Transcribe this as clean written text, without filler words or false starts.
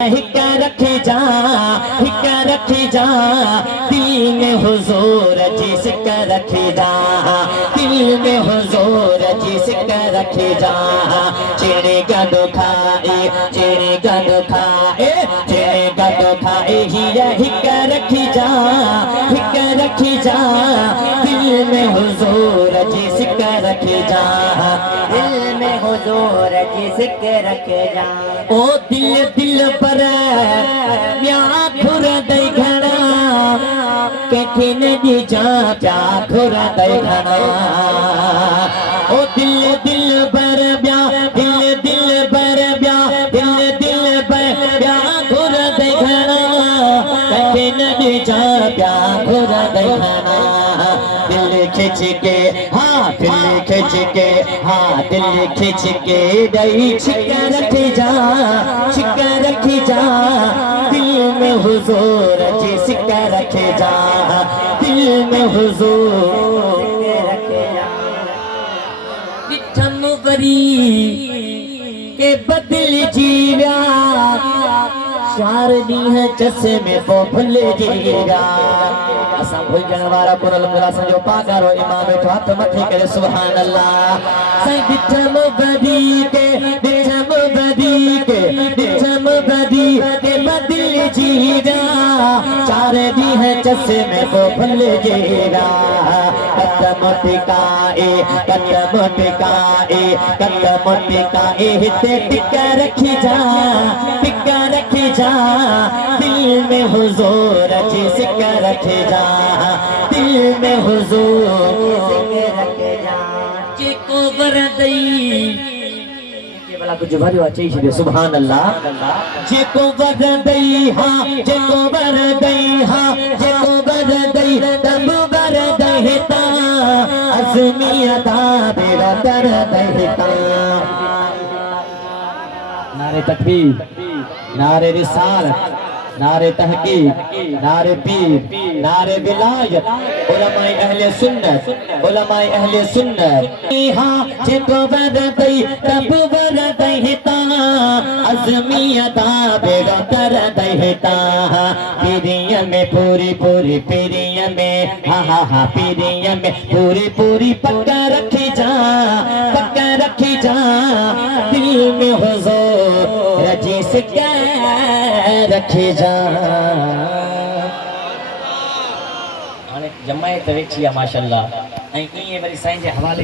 हिक्का रखी जा, हिक्का रखी जा, दिल में हुजूर जिसका रखी जा, दिल में हुजूर जिसका रखी जा। चिड़ेगा दुखाए, चिड़ेगा दुखाए, चिड़ेगा दुखाए, हिक्का रखी जा, हिक्का रखी जा, दिल में हुजूर जिसका रखी जा, दिल में हुजूर जिसके रखे जा। ओ दिल दिल पर म्या खुर दई घना के नदी जा प्या खुर दई घना। ओ दिल दिल पर म्या दिल दिल पर म्या दिल दिल पर म्या खुर दई घना के नदी जा प्या खुर दई घना। दिल खिंच के हाँ दिल खिंच के हाँ दिल खिंच के दई छिका रखी जा, छिका रखी जा, दिल में हुजूर जिसका रखे जा, दिल में हुजूर रखे जा। विठम बरी के बदल जीवा स्वार दी है चश्मे पोफल जीवा। असा भूल जनवारा कुरल मुला संजो पागारो इमाम बैठो हाथ मथे करे सुभान अल्लाह। सही विठम बदी के विठम बदी के विठम बदी के बदल जीवा चार दी है चश्मे पोफल जीवा। कदम टिकाए, कदम टिकाए, कदम टिकाए, हिते टिका रखी जा, टिका रखी जा, दिल में हुजूर जिसका रखे जा, दिल में हुजूर जिसके रखे जा। जेको वरदई के भला कुछ भरियो अचई छे सुभान अल्लाह। जेको वरदई हाँ जेको वरदई हाँ जेको वरदई तब वरदई ता अज़मियता बेरा कर दहिता। नारे तकबीर, नारे रिसालत, नारे तहकीक, नारे पीर, नारे विलायत, उलमाए अहले सुन्नत, उलमाए अहले सुन्नत। हाँ जेको वरदई तब वरदई ता अज़मियता बेरा कर दहिता। पीरिया में पूरी पूरी पीरिया में हाँ हाँ हाँ पीरिया में पूरी पूरी पक्का रखी जा, पक्का रखी जा, दिल में हुजूर जिसका रखी जा। हाणे जमायत वेठी आहे माशाअल्लाह ऐं ईअं वरी साईं जे हवाले